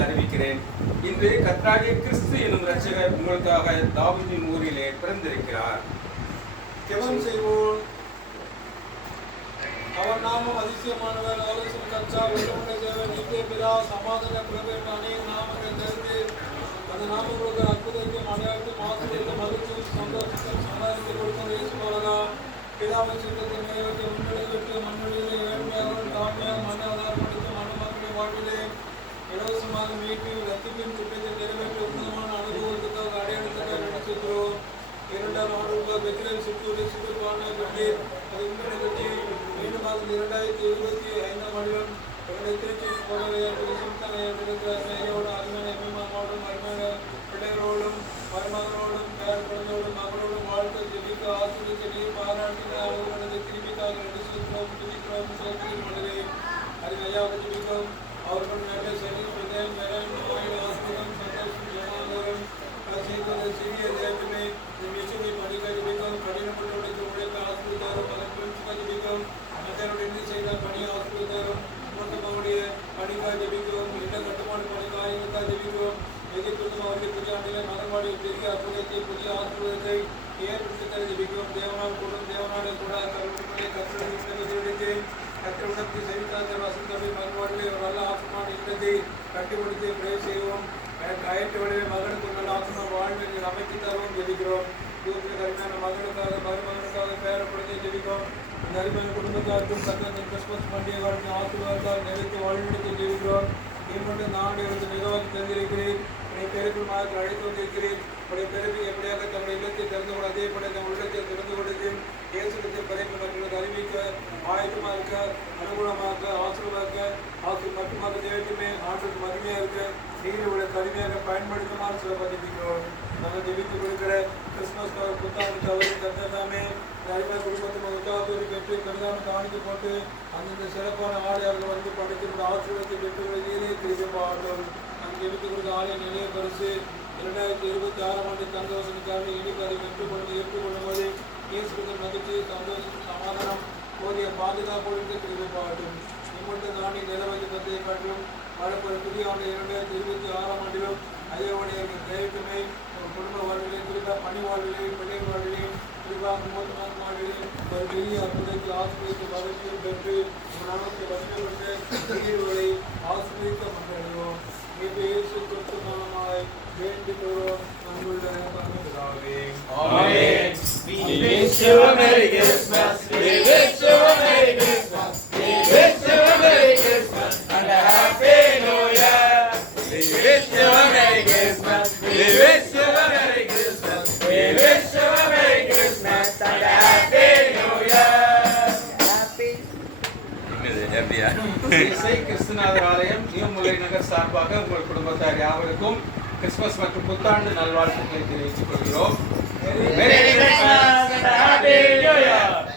உங்களுக்கு அறிவிக்கிறேன். இன்று கர்த்தராகிய கிறிஸ்து எனும் இரட்சகர் உங்களுக்காக தாவீதின் ஊரிலே பிறந்திருக்கிறார். ஜெபம் செய்வோம். அவர் நாமம் அதிசயமானவர், ஆலோசனை கர்த்தா, வல்லமையுள்ள தேவன், நித்திய பிதா, சமாதான பிரபு என்ற அநேக நாமங்கள் தெரிந்து அந்த நாமங்களுக்கு அற்புதத்தையும் அடையாளத்தையும் ஆசீர்வாதத்தையும் மகிழ்ச்சியும் சந்தோஷத்தையும் சமாதானத்தை கொடுக்கிற இயேசுவாரா, பிதாவின் சித்தத்தை நிறைவேற்றி முன்னெடுத்து மண்வெளியிலே ஏழ்மையாக தாழ்மையாக மன ஆதாரப்படுத்தி மணமக்களின் வாழ்விலே இலவசமாக மீட்டு ரத்திப்பின் திட்டத்தை நிறைவேற்றி உன்னதமான அனுபவத்துக்காக அடையாளத்துக்காக நடத்துகிறோம். 2ஆம் ஆண்டுகள் பெத்திரேல் சிற்றூரை சிறுபான பெட்டி அது உண்மை நிகழ்ச்சி மீண்டும் 2025ஆம் ஆண்டிலும் எங்களுடைய திருச்சி போலவே ஐயோட அருமையான எம்எம்மாவோடும் அருமையான பிள்ளைகளோடும் மருமகனோடும் பேர் குழந்தையோடும் மகளோடும் வாழ்க்கை ஜெபிக்க ஆசிரியத்தை நீர் பாராட்டின அவர்களது திரும்பிக்காக ரெண்டு சொல்கிறோம் துதிக்கிறோம் சோதனை மலரே அது ஐயாவுக்கு ஜெபிக்கிறோம். அவர்கள் நல்ல சரி பிரதேம் மேலும் ஆசிரியம் சந்தோஷம் ஜனாதரம் சிறிய தேவமே மிஷுவை படிக்க ஜெபிக்கிறோம். கடினப்பட்டவர்களுக்கு உழைக்க ஆசிரியத்தாரும் அதன் பிரின்சிபால் ஜெபிக்கிறோம். மற்றவருடைய செய்த பணி ஆசிரியத்தாரும் மொத்தமாவுடைய பணிக்காக ஜெபிக்கிறோம். இல்ல கட்டுமான பணிக்காக ஜெபிக்கிறோம். எதிர்ப்பும் அவருடைய புதிய ஆண்டில மரபாடி பெரிய அற்புதத்தை புதிய ஆசீர்வாதத்தை ஏற்படுத்த ஜெபிக்கிறோம். தேவனால் கூடும் தேவனால கூட கருத்துக்களை கற்றுடைய கத்திரவுடத்தை சரித்தாத்த வசந்தவை மறுபாடுகளை ஒரு நல்ல ஆசமான இல்லத்தை கட்டிப்படுத்தி பிரே செய்வோம். கயற்றவடைய மகனுக்கு நல்ல ஆசமான வாழ்வை அமைத்து தருவோம் ஜெபிக்கிறோம். தூரத்தில் கருமையான மகனுக்காக மருமகனுக்காக பேரப்படுத்தி ஜெபிக்கிறோம். இந்த அருமையான குடும்பத்தாருக்கும் கத்தன் கிறிஸ்துமஸ் பண்டிகை காலத்தின் ஆசீர்வாதத்தால் நிறைத்து வாழ்வெடுத்து ஜெபிக்கிறோம். மட்டும் நான் எனக்கு நிர்வாகி தந்திருக்கிறேன். என்னை பெருக்கும் மாதத்தில் அழைத்து வந்திருக்கிறேன். உடைய பெருமை எப்படியாக தங்களுடைய இல்லத்தை திறந்து கொள்ள அதேபடி தங்கள் உள்ளத்தை திறந்து கொடுத்து இயேசுவின் படைப்பு மற்றவர்களுக்கு அறிவிக்க ஆயத்தமாக இருக்க அனுகூலமாக்க ஆசீர்வாக்க மட்டுமாக தேவைக்குமே ஆண்டுக்கு மகிமையாக இருக்க நீரை கருமையாக பயன்படுத்துமாறு சில பதிப்பிக்கிறோம். நாங்கள் ஜெபித்து கொடுக்கிற கிறிஸ்துமஸ் புத்தாண்டு தவறு தந்தாமே அறிவாக குடும்பத்தில் உற்சாகத்தோடு பெற்று கருதான காணிக்க போட்டு அந்தந்த சிறப்பான ஆலயங்கள் வந்து படைத்து ஆசீர்வாதத்தை பெற்று நீரே திருப்பி பாடும். நாங்கள் ஜெபித்து கொடுத்த ஆலய நிலைய பரிசு 2026ஆம் ஆண்டு தங்க வசதிக்காக இனிப்பு அதை ஏற்றுக்கொள்ளும் போது இயேசுவின் மகிழ்ச்சி சந்தோஷம் சமாதானம் போதிய பாதுகாப்போடு திருப்பி பாடும். இம்மட்டும் நாணி நிலவதி பந்தயை காட்டிலும் மழப்பொரு புதிய ஆண்டு 2026ஆம் ஆண்டிலும் ஐயாவுடைய தேவைக்குமே குடும்ப வாழ்விலே குறிப்பாக பணி வாழ்விலே பிள்ளை வாழ்விலே குறிப்பாக மூத்தமான வாழ்விலே ஒரு பெரிய அற்புதத்தை ஆசிரியத்தை மகிழ்ச்சியும் பெற்று நாமத்தை வசதிப்பட்ட தீர்வுகளை ஆசிரியக்க மன்றடைவோம். இது இயேசு கிறிஸ்து நாமமாய் வேண்டிக்கிறோம் நம்முள்ள பரமபிதாவே. Amen. We wish you a Merry Christmas. We wish you a Merry Christmas. We wish you a Merry Christmas and a Happy New Year. We wish you a Merry Christmas. We wish you a Merry Christmas. We wish you a Merry Christmas and a Happy New Year. Happy. இசை கிறிஸ்துநாதர் ஆலயம் நியூமுலை நகர் சார்பாக உங்கள் குடும்பத்தார் யாவருக்கும் Christmas மற்றும் புத்தாண்டு நல்வாழ்த்துக்களை தெரிவித்துக் கொள்கிறோம். Merry Christmas and a Happy New Year.